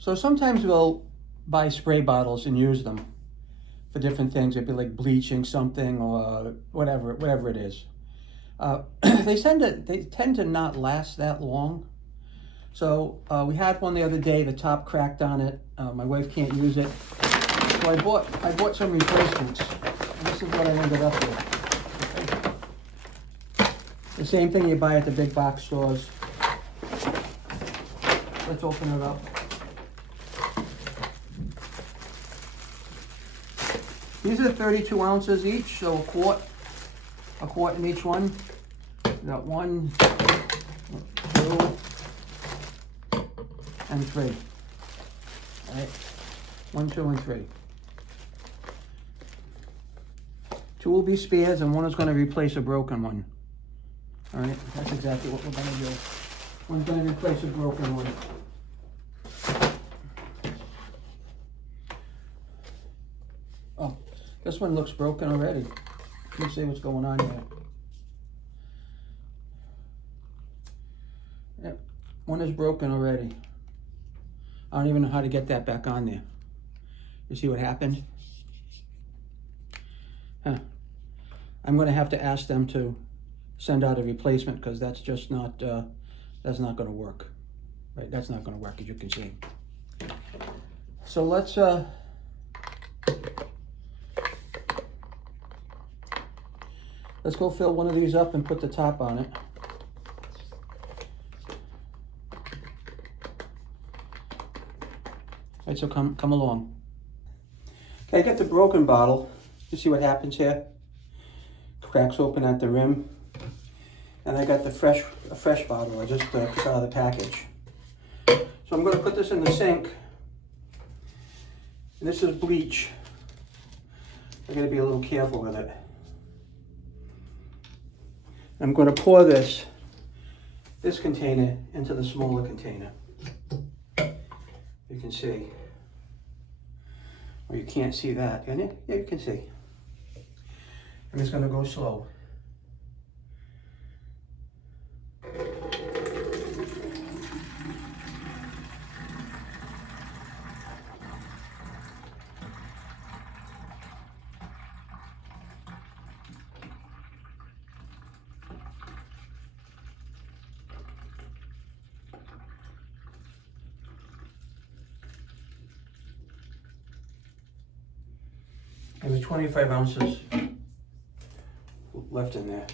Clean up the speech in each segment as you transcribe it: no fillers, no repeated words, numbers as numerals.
So sometimes we'll buy spray bottles and use them for different things. It'd be like bleaching something or whatever it is. They tend to not last that long. So we had one the other day. The top cracked on it. My wife can't use it, so I bought some replacements. And this is what I ended up with. The same thing you buy at the big box stores. Let's open it up. These are 32 ounces each, so a quart in each one. We got 1, 2, and 3. All right, 1, 2, and 3. 2 will be spares, and 1 is going to replace a broken one. All right, that's exactly what we're going to do. 1's going to replace a broken one. Oh, this one looks broken already. Let me see what's going on here. Yep, 1 is broken already. I don't even know how to get that back on there. You see what happened? Huh. I'm going to have to ask them to send out a replacement because that's just not, that's not going to work. Right, that's not going to work, as you can see. So let's go fill one of these up and put the top on it. All right, so come along. Okay, I got the broken bottle. You see what happens here? Cracks open at the rim. And I got a fresh bottle I just took out of the package. So I'm going to put this in the sink. And this is bleach. I got to be a little careful with it. I'm going to pour this container into the smaller container. You can see. Or you can't see that, can you? Yeah, you can see. I'm just going to go slow. There's 25 ounces left in there.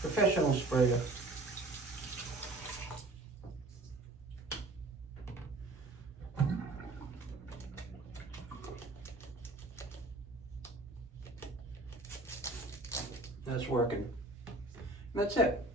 Professional sprayer. That's working. That's it.